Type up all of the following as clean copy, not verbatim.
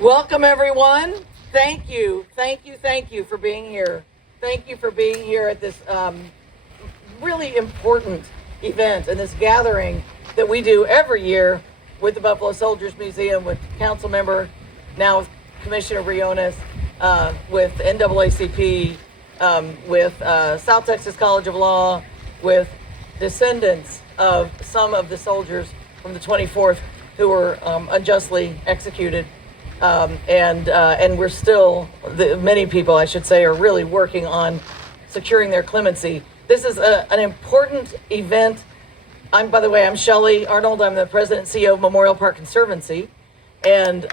Welcome, everyone. Thank you for being here. Thank you for being here at this really important event and this gathering that we do every year with the Buffalo Soldiers Museum, with council member, now with Commissioner Briones, with NAACP, with South Texas College of Law, with descendants of some of the soldiers from the 24th who were unjustly executed. And we're still, many people, I should say, are really working on securing their clemency. This is an important event. By the way, I'm Shelley Arnold. I'm the president and CEO of Memorial Park Conservancy. And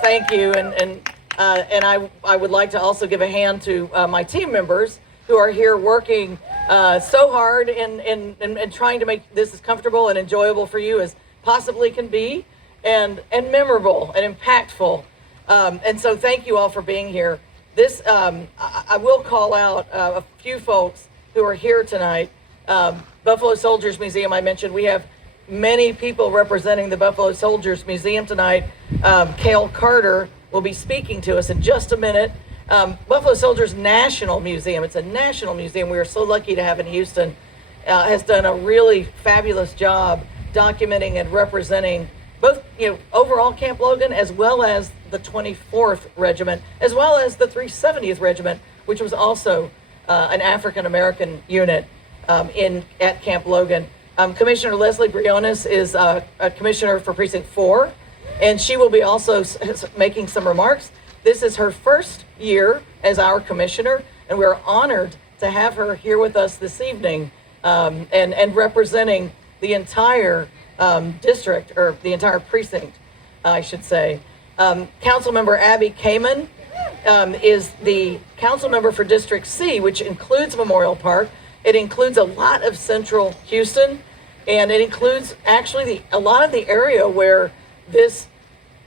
thank you. And I would like to also give a hand to my team members who are here working so hard and trying to make this as comfortable and enjoyable for you as possibly can be, and memorable and impactful. And so thank you all for being here. This, I will call out a few folks who are here tonight. Buffalo Soldiers Museum, I mentioned, we have many people representing the Buffalo Soldiers Museum tonight. Cale Carter will be speaking to us in just a minute. Buffalo Soldiers National Museum, it's a national museum we are so lucky to have in Houston, has done a really fabulous job documenting and representing both, overall Camp Logan, as well as the 24th Regiment, as well as the 370th Regiment, which was also an African-American unit at Camp Logan. Commissioner Lesley Briones is a commissioner for Precinct 4, and she will be also making some remarks. This is her first year as our commissioner, and we're honored to have her here with us this evening, and representing the entire district, or the entire precinct, I should say. Council member Abbie Kamin is the council member for District C, which includes Memorial Park. It includes a lot of central Houston, and it includes actually a lot of the area where this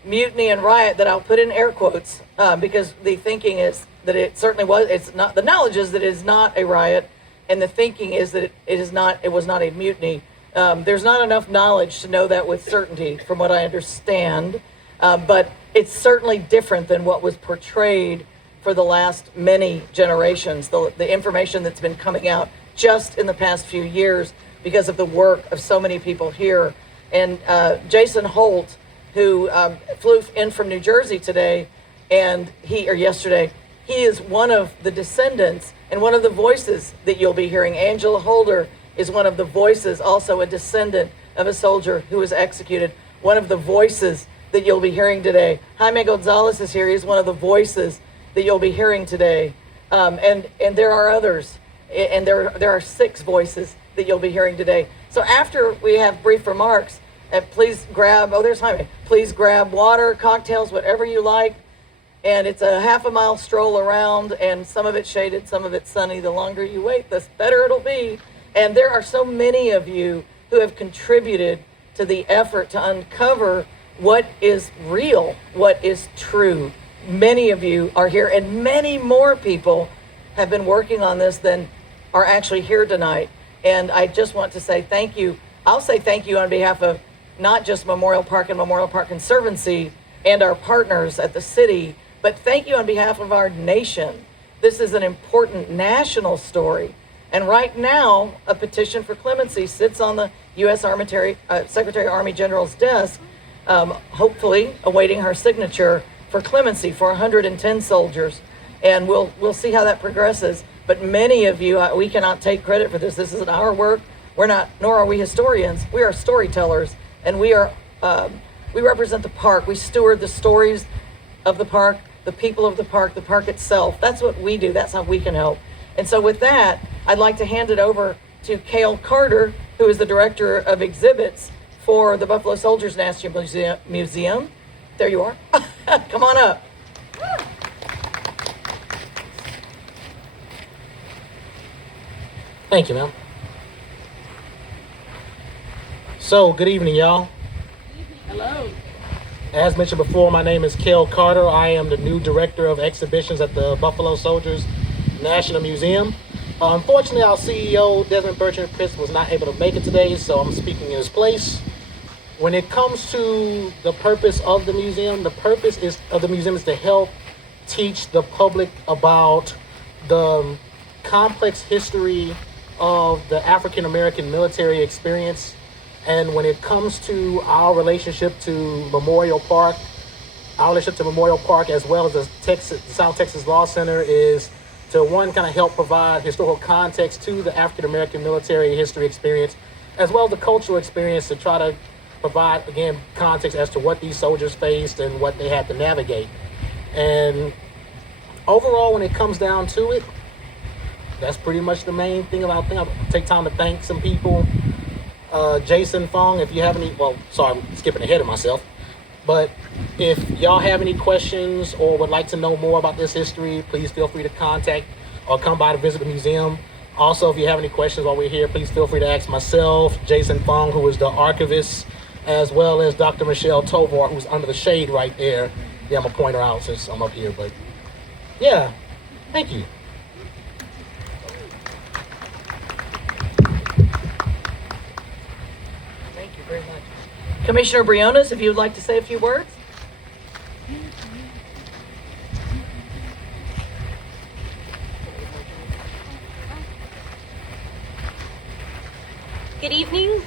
mutiny and riot, that I'll put in air quotes, because the thinking is that it certainly was, it's not, the knowledge is that it is not a riot, and the thinking is that it was not a mutiny. There's not enough knowledge to know that with certainty, from what I understand, but it's certainly different than what was portrayed for the last many generations, the information that's been coming out just in the past few years because of the work of so many people here. And Jason Holt, who flew in from New Jersey today, yesterday, he is one of the descendants and one of the voices that you'll be hearing. Angela Holder is one of the voices, also a descendant of a soldier who was executed, one of the voices that you'll be hearing today. Jaime Gonzalez is here. He's one of the voices that you'll be hearing today. And there are others, and there are 6 voices that you'll be hearing today. So after we have brief remarks, please grab, there's Jaime. Please grab water, cocktails, whatever you like. And it's a half-a-mile stroll around, and some of it's shaded, some of it's sunny. The longer you wait, the better it'll be. And there are so many of you who have contributed to the effort to uncover what is real, what is true. Many of you are here, and many more people have been working on this than are actually here tonight. And I just want to say thank you. I'll say thank you on behalf of not just Memorial Park and Memorial Park Conservancy and our partners at the city, but thank you on behalf of our nation. This is an important national story. And right now, a petition for clemency sits on the U.S. Secretary Army General's desk, hopefully awaiting her signature for clemency for 110 soldiers. And we'll see how that progresses. But many of you, we cannot take credit for this. This isn't our work. We're not, nor are we historians. We are storytellers, and we represent the park. We steward the stories of the park, the people of the park itself. That's what we do. That's how we can help. And so with that, I'd like to hand it over to Cale Carter, who is the director of exhibits for the Buffalo Soldiers National Museum. There you are. Come on up. Thank you, ma'am. So, good evening, y'all. Hello. As mentioned before, my name is Cale Carter. I am the new director of exhibitions at the Buffalo Soldiers National Museum. Unfortunately, our CEO, Desmond Bertrand Chris, was not able to make it today, so I'm speaking in his place. When it comes to the purpose of the museum, the purpose of the museum is to help teach the public about the complex history of the African American military experience. And when it comes to our relationship to Memorial Park, as well as the South Texas Law Center, is to kind of help provide historical context to the African American military history experience, as well as the cultural experience, to try to provide, again, context as to what these soldiers faced and what they had to navigate. And overall, when it comes down to it, that's pretty much the main thing about thing. I'll take time to thank some people. Jason Fong, if you have any, sorry, I'm skipping ahead of myself. But if y'all have any questions or would like to know more about this history, please feel free to contact or come by to visit the museum. Also, if you have any questions while we're here, please feel free to ask myself, Jason Fong, who is the archivist, as well as Dr. Michelle Tovar, who's under the shade right there. Yeah, I'm gonna point her out since I'm up here, but yeah, thank you. Thank you very much. Commissioner Briones, if you would like to say a few words. Good evening.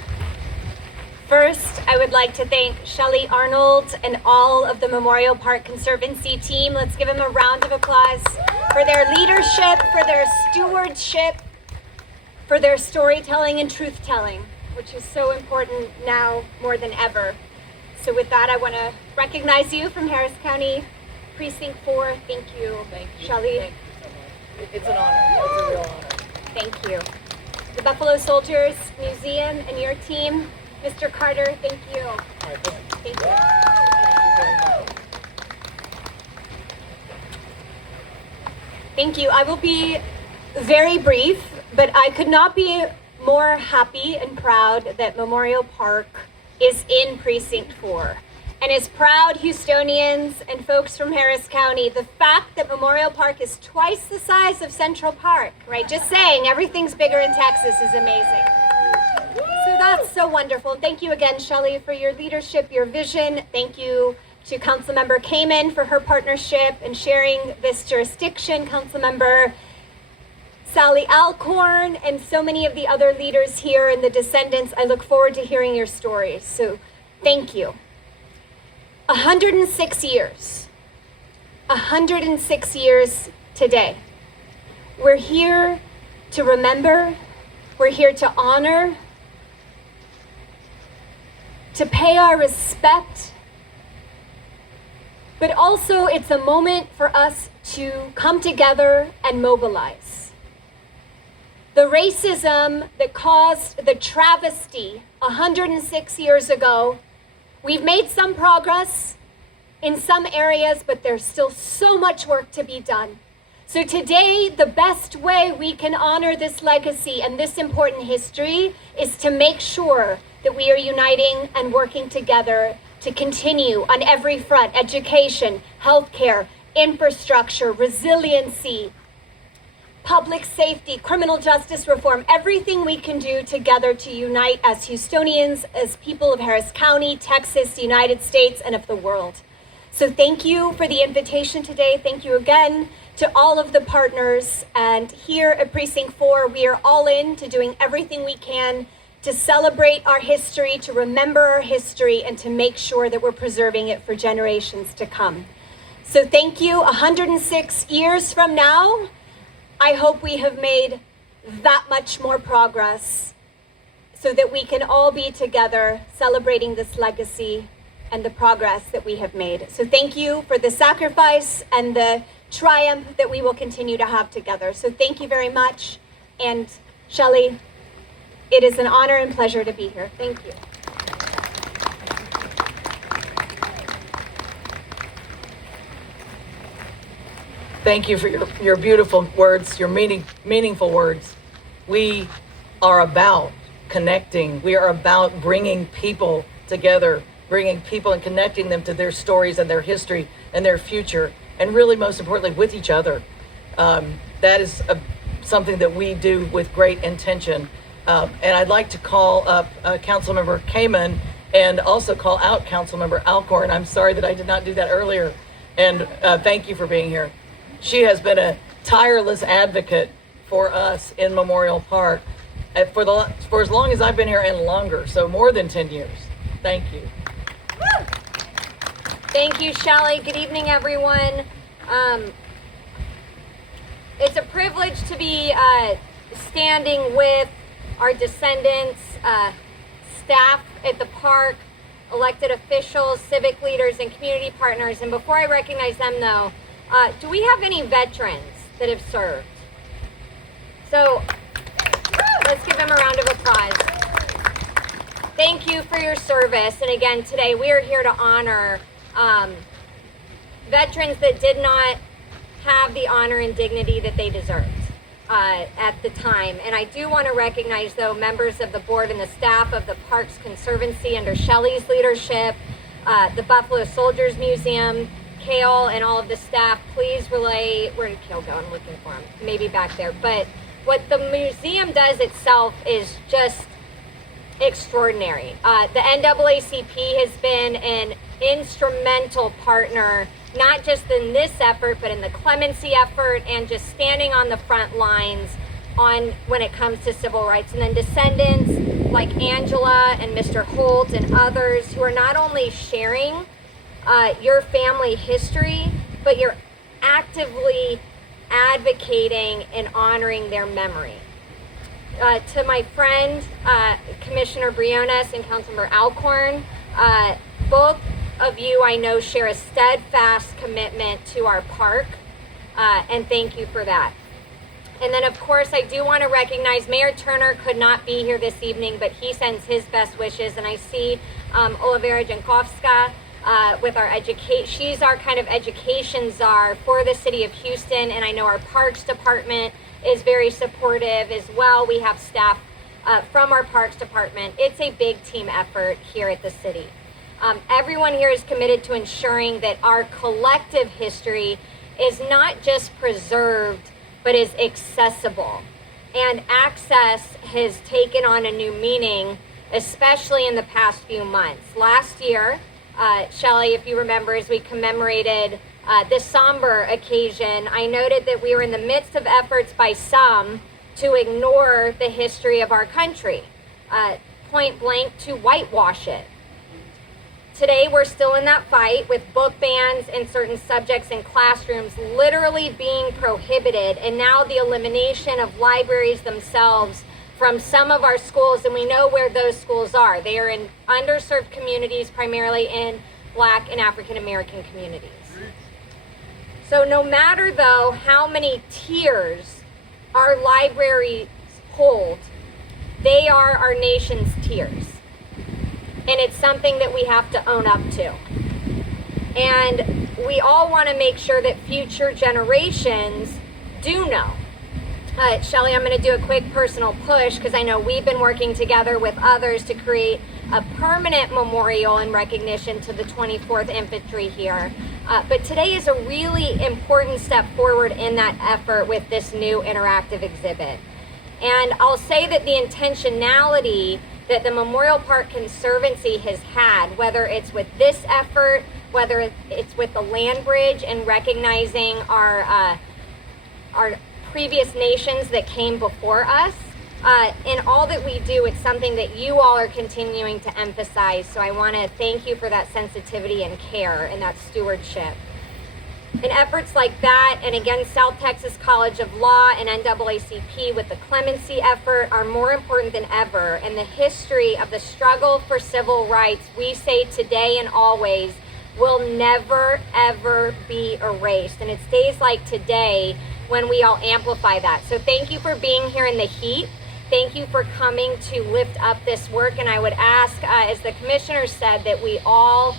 First, I would like to thank Shelley Arnold and all of the Memorial Park Conservancy team. Let's give them a round of applause for their leadership, for their stewardship, for their storytelling and truth-telling, which is so important now more than ever. So with that, I want to recognize you from Harris County Precinct 4. Thank you, Shelley. Thank you so much. It's an honor. It's a real honor. Thank you. The Buffalo Soldiers Museum and your team, Mr. Carter, thank you. Thank you. Thank you. I will be very brief, but I could not be more happy and proud that Memorial Park is in Precinct 4. And as proud Houstonians and folks from Harris County, the fact that Memorial Park is twice the size of Central Park, right? Just saying, everything's bigger in Texas is amazing. So that's so wonderful. Thank you again, Shelley, for your leadership, your vision. Thank you to Councilmember Kamin for her partnership and sharing this jurisdiction, Councilmember Sally Alcorn, and so many of the other leaders here and the descendants. I look forward to hearing your stories. So thank you. 106 years. 106 years today. We're here to remember. We're here to honor, to pay our respect, but also it's a moment for us to come together and mobilize. The racism that caused the travesty 106 years ago, we've made some progress in some areas, but there's still so much work to be done. So today, the best way we can honor this legacy and this important history is to make sure that we are uniting and working together to continue on every front: education, healthcare, infrastructure, resiliency, public safety, criminal justice reform, everything we can do together to unite as Houstonians, as people of Harris County, Texas, the United States, and of the world. So thank you for the invitation today. Thank you again to all of the partners. And here at Precinct 4, we are all in to doing everything we can to celebrate our history, to remember our history, and to make sure that we're preserving it for generations to come. So thank you. 106 years from now, I hope we have made that much more progress so that we can all be together celebrating this legacy and the progress that we have made. So thank you for the sacrifice and the triumph that we will continue to have together. So thank you very much. And Shelley, it is an honor and pleasure to be here. Thank you. Thank you for your beautiful words, your meaningful words. We are about connecting. We are about bringing people together, bringing people and connecting them to their stories and their history and their future, and really, most importantly, with each other. That is something that we do with great intention. And I'd like to call up Councilmember Kamin and also call out Councilmember Alcorn. I'm sorry that I did not do that earlier. And thank you for being here. She has been a tireless advocate for us in Memorial Park for as long as I've been here and longer, so more than 10 years. Thank you. Thank you, Shelley. Good evening, everyone. It's a privilege to be standing with our descendants, staff at the park, elected officials, civic leaders, and community partners. And before I recognize them, though, do we have any veterans that have served? So let's give them a round of applause. Thank you for your service. And again, today we are here to honor veterans that did not have the honor and dignity that they deserved at the time. And I do want to recognize, though, members of the board and the staff of the Parks Conservancy under Shelley's leadership, the Buffalo Soldiers Museum, Kale, and all of the staff. Please relay, where did Kale go? I'm looking for him, maybe back there. But what the museum does itself is just extraordinary. The NAACP has been an instrumental partner, not just in this effort, but in the clemency effort and just standing on the front lines when it comes to civil rights. And then descendants like Angela and Mr. Holt and others who are not only sharing your family history, but you're actively advocating and honoring their memory. To my friend, Commissioner Briones and Councilmember Alcorn, both of you I know share a steadfast commitment to our park, and thank you for that. And then of course I do want to recognize Mayor Turner could not be here this evening, but he sends his best wishes, and I see Olivera Jankowska with our education. She's our kind of education czar for the city of Houston, and I know our Parks Department is very supportive as well. We have staff from our Parks Department. It's a big team effort here at the city. Everyone here is committed to ensuring that our collective history is not just preserved, but is accessible. And access has taken on a new meaning, especially in the past few months. Last year, Shelley, if you remember, as we commemorated this somber occasion, I noted that we were in the midst of efforts by some to ignore the history of our country, point blank to whitewash it. Today, we're still in that fight with book bans and certain subjects in classrooms literally being prohibited, and now the elimination of libraries themselves from some of our schools, and we know where those schools are. They are in underserved communities, primarily in Black and African American communities. So no matter, though, how many tiers our libraries hold, they are our nation's tiers. And it's something that we have to own up to. And we all want to make sure that future generations do know. Shelley, I'm going to do a quick personal push because I know we've been working together with others to create a permanent memorial in recognition to the 24th Infantry here. But today is a really important step forward in that effort with this new interactive exhibit. And I'll say that the intentionality that the Memorial Park Conservancy has had, whether it's with this effort, whether it's with the land bridge and recognizing our previous nations that came before us, in all that we do, it's something that you all are continuing to emphasize. So I want to thank you for that sensitivity and care and that stewardship. And efforts like that, and again, South Texas College of Law and NAACP with the clemency effort are more important than ever. And the history of the struggle for civil rights, we say today and always, will never, ever be erased. And it's days like today when we all amplify that. So thank you for being here in the heat. Thank you for coming to lift up this work. And I would ask, as the commissioner said, that we all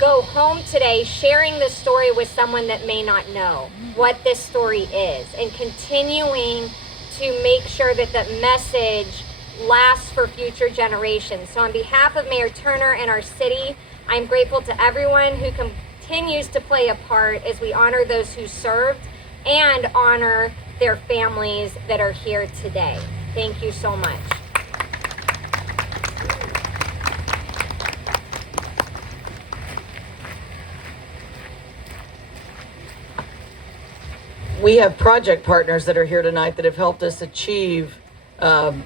go home today sharing this story with someone that may not know what this story is, and continuing to make sure that the message lasts for future generations. So on behalf of Mayor Turner and our city, I'm grateful to everyone who continues to play a part as we honor those who served and honor their families that are here today. Thank you so much. we have project partners that are here tonight that have helped us achieve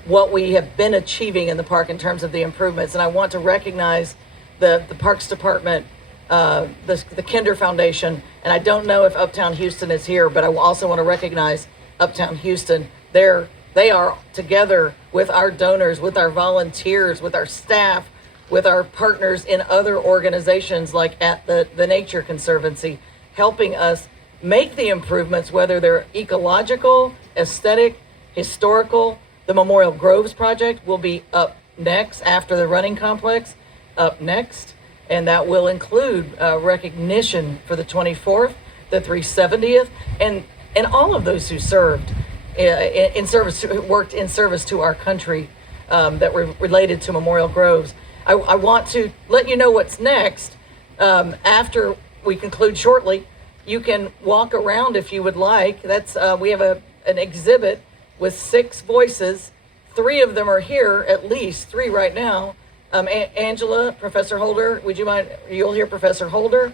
what we have been achieving in the park in terms of the improvements. And I want to recognize the Parks Department, the Kinder Foundation, and I don't know if Uptown Houston is here, but I also want to recognize Uptown Houston. They are together with our donors, with our volunteers, with our staff, with our partners in other organizations like at the Nature Conservancy, helping us make the improvements, whether they're ecological, aesthetic, historical. The Memorial Groves project will be up next after the running complex, up next. And that will include recognition for the 24th, the 370th, and all of those who served in service, who worked in service to our country that were related to Memorial Groves. I want to let you know what's next after we conclude shortly. You can walk around if you would like. That's we have an exhibit with 6 voices. 3 of them are here, at least 3 right now. Angela, Professor Holder, would you mind? You'll hear Professor Holder.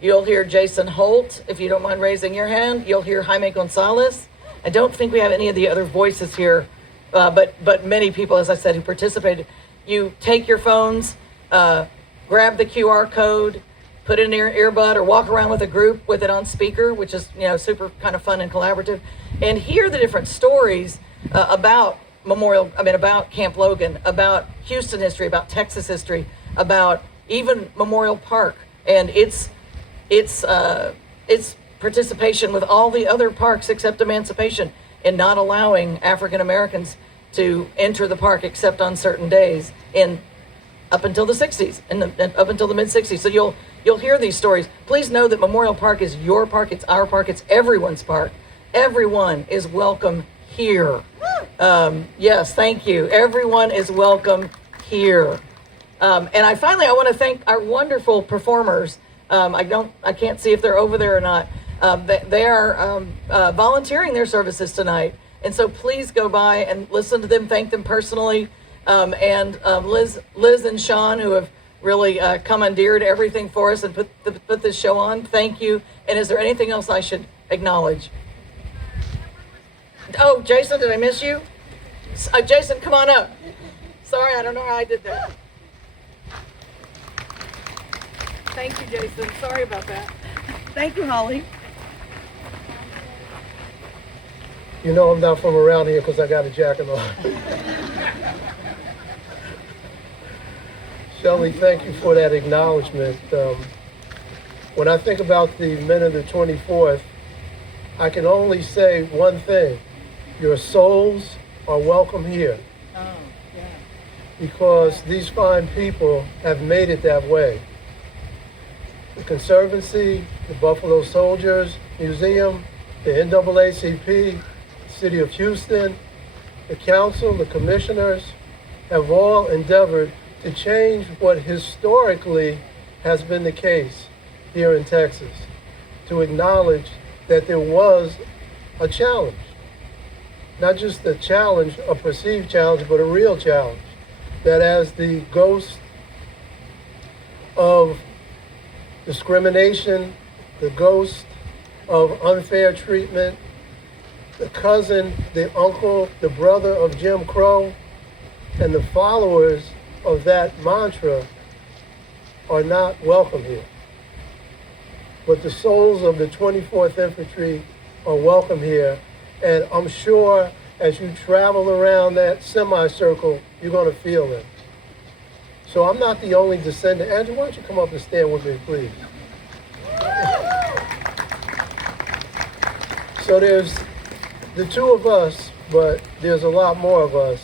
You'll hear Jason Holt, if you don't mind raising your hand. You'll hear Jaime Gonzalez. I don't think we have any of the other voices here, but many people, as I said, who participated. You take your phones, grab the QR code, put in your earbud, or walk around with a group with it on speaker, which is super kind of fun and collaborative, and hear the different stories about about Camp Logan, about Houston history, about Texas history, about even Memorial Park and its participation with all the other parks except Emancipation in not allowing African Americans to enter the park except on certain days up until the 60s and up until the mid 60s. So you'll hear these stories. Please know that Memorial Park is your park, it's our park, it's everyone's park. Everyone is welcome here. Yes, thank you. Everyone is welcome here. And I want to thank our wonderful performers. I can't see if they're over there or not. They are volunteering their services tonight. And so please go by and listen to them, thank them personally. And Liz and Sean, who have really commandeered everything for us and put this show on, thank you. And is there anything else I should acknowledge? Oh, Jason, did I miss you? Jason, come on up. Sorry, I don't know how I did that. Thank you, Jason. Sorry about that. Thank you, Holly. You know I'm not from around here because I got a jacket on. Shelley, thank you for that acknowledgement. When I think about the men of the 24th, I can only say one thing. Your souls are welcome here. Oh, yeah. Because these fine people have made it that way. The Conservancy, the Buffalo Soldiers Museum, the NAACP, the City of Houston, the Council, the Commissioners have all endeavored to change what historically has been the case here in Texas, to acknowledge that there was a challenge. Not just a challenge, a perceived challenge, but a real challenge. That as the ghost of discrimination, the ghost of unfair treatment, the cousin, the uncle, the brother of Jim Crow, and the followers of that mantra are not welcome here. But the souls of the 24th Infantry are welcome here. And I'm sure as you travel around that semicircle, you're going to feel them. So I'm not the only descendant. Andrew, why don't you come up and stand with me, please? So there's the 2 of us, but there's a lot more of us.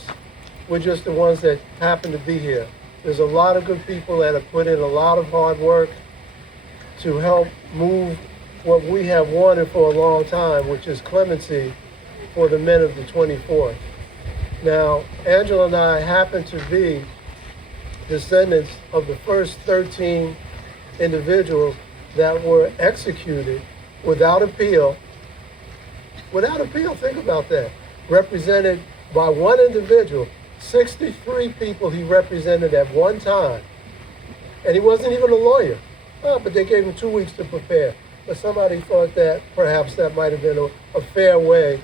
We're just the ones that happen to be here. There's a lot of good people that have put in a lot of hard work to help move what we have wanted for a long time, which is clemency for the men of the 24th. Now, Angela and I happen to be descendants of the first 13 individuals that were executed without appeal. Without appeal, think about that. Represented by one individual, 63 people he represented at one time. And he wasn't even a lawyer. Oh, but they gave him 2 weeks to prepare. but somebody thought that perhaps that might have been a fair way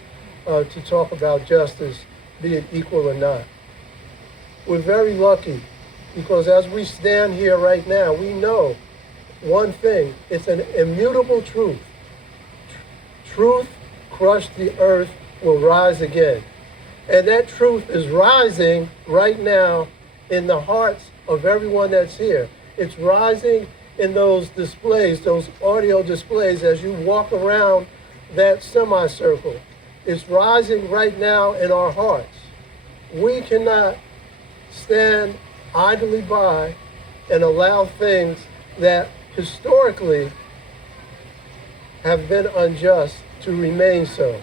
to talk about justice, be it equal or not. We're very lucky because as we stand here right now, we know one thing, it's an immutable truth. Truth crushed the earth will rise again. And that truth is rising right now in the hearts of everyone that's here. It's rising in those displays, those audio displays as you walk around that semicircle. It's rising right now in our hearts. We cannot stand idly by and allow things that historically have been unjust to remain so.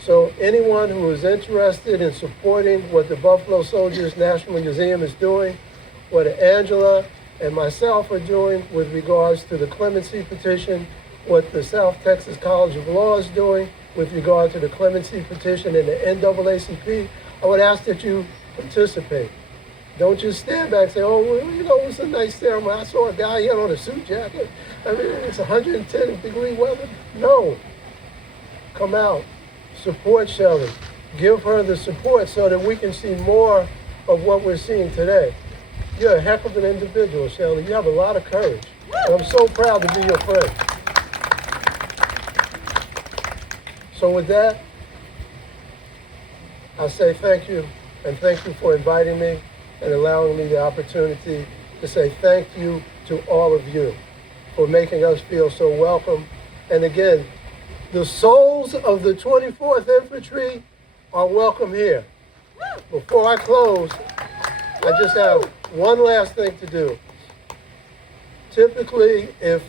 So anyone who is interested in supporting what the Buffalo Soldiers National Museum is doing, what Angela and myself are doing with regards to the clemency petition, what the South Texas College of Law is doing with regard to the clemency petition and the NAACP, I would ask that you participate. Don't just stand back and say, oh, well, you know, it was a nice ceremony. I saw a guy, he had on a suit jacket. I mean, it's 110-degree weather. No. Come out. Support Shelley. Give her the support so that we can see more of what we're seeing today. You're a heck of an individual, Shelley. You have a lot of courage. And I'm so proud to be your friend. So with that, I say thank you, and thank you for inviting me and allowing me the opportunity to say thank you to all of you for making us feel so welcome. And again, the souls of the 24th Infantry are welcome here. Before I close, I just have one last thing to do. Typically, if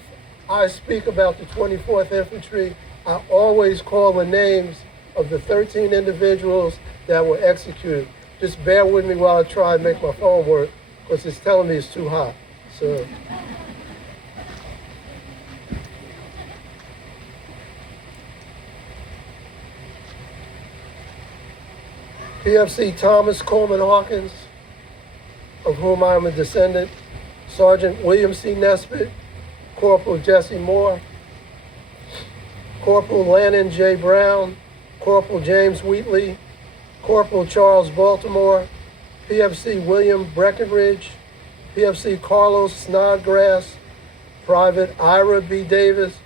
I speak about the 24th Infantry, I always call the names of the 13 individuals that were executed. Just bear with me while I try and make my phone work, because it's telling me it's too hot. So. PFC Thomas Coleman Hawkins, of whom I am a descendant, Sergeant William C. Nesbitt, Corporal Jesse Moore, Corporal Lannon J. Brown, Corporal James Wheatley, Corporal Charles Baltimore, PFC William Breckenridge, PFC Carlos Snodgrass, Private Ira B. Davis,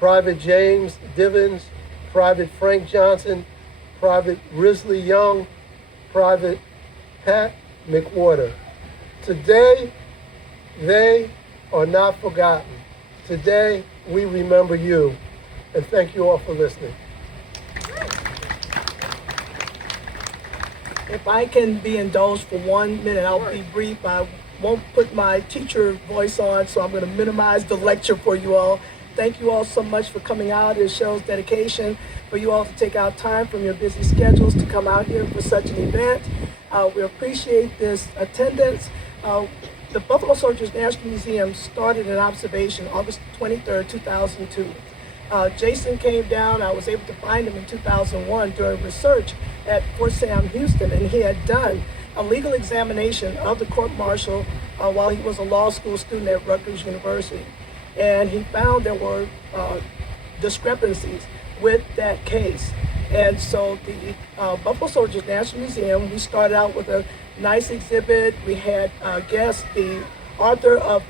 Private James Divins, Private Frank Johnson, Private Risley Young, Private Pat McWhorter. Today, they are not forgotten. Today, we remember you. And thank you all for listening. If I can be indulged for 1 minute, I'll be brief. I won't put my teacher voice on, so I'm going to minimize the lecture for you all. Thank you all so much for coming out. It shows dedication for you all to take out time from your busy schedules to come out here for such an event. We appreciate this attendance. The Buffalo Soldiers National Museum started an observation August 23rd, 2002. Jason came down. I was able to find him in 2001 during research at Fort Sam Houston, and he had done a legal examination of the court-martial while he was a law school student at Rutgers University. And he found there were discrepancies with that case. And so the Buffalo Soldiers National Museum, we started out with a nice exhibit. We had guests, the author of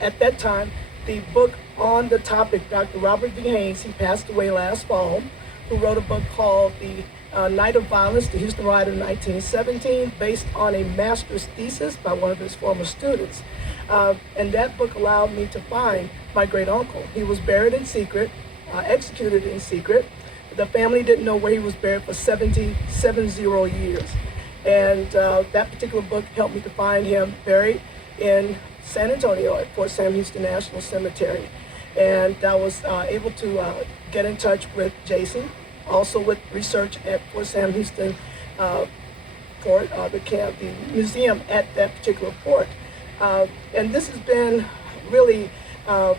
at that time, the book on the topic, Dr. Robert V. Haynes. He passed away last fall, who wrote a book called The Night of Violence, the Houston Riot of 1917, based on a master's thesis by one of his former students. And that book allowed me to find my great uncle. He was buried in secret, executed in secret. The family didn't know where he was buried for 70 years. And that particular book helped me to find him buried in San Antonio at Fort Sam Houston National Cemetery. And I was able to get in touch with Jason, also with research at Fort Sam Houston Fort, the museum at that particular port. And this has been really an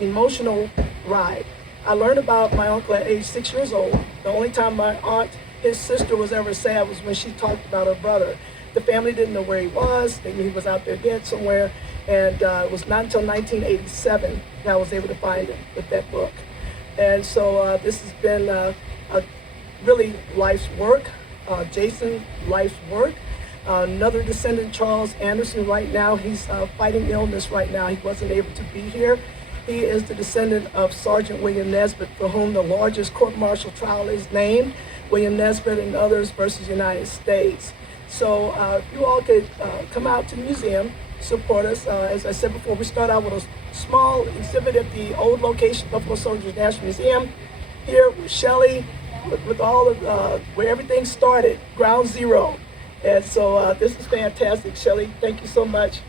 emotional ride. I learned about my uncle at age 6 years old. The only time my aunt, his sister, was ever sad was when she talked about her brother. The family didn't know where he was. They knew he was out there dead somewhere. And it was not until 1987 that I was able to find him with that book. And so this has been a really life's work, Jason's life's work. Another descendant, Charles Anderson, right now, he's fighting illness right now. He wasn't able to be here. He is the descendant of Sergeant William Nesbitt, for whom the largest court-martial trial is named, William Nesbitt and others versus United States. So if you all could come out to the museum, support us. As I said before, we start out with a small exhibit at the old location, Buffalo Soldiers National Museum. Here with Shelley, with all of where everything started, ground zero. And so this is fantastic, Shelley. Thank you so much.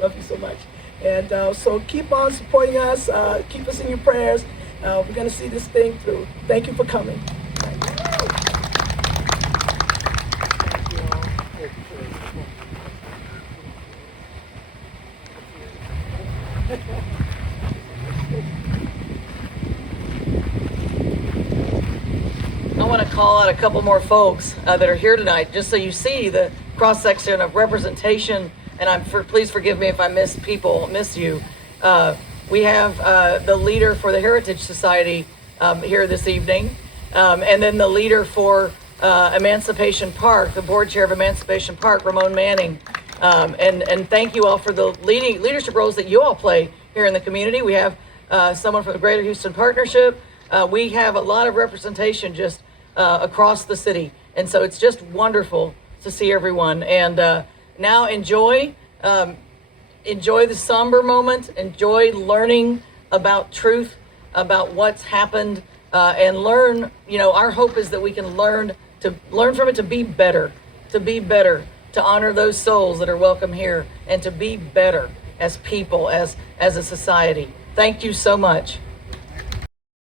Love you so much. And so keep on supporting us. Keep us in your prayers. We're going to see this thing through. Thank you for coming. I want to call out a couple more folks that are here tonight, just so you see the cross-section of representation. And please forgive me if I miss you. We have the leader for the Heritage Society here this evening, and then the leader for Emancipation Park, the board chair of Emancipation Park, Ramon Manning. And thank you all for the leadership roles that you all play here in the community. We have someone from the Greater Houston Partnership. We have a lot of representation just across the city. And so it's just wonderful to see everyone. And now enjoy the somber moment, enjoy learning about truth, about what's happened, and learn, our hope is that we can learn from it to be better, to honor those souls that are welcome here, and to be better as people, as a society. Thank you so much.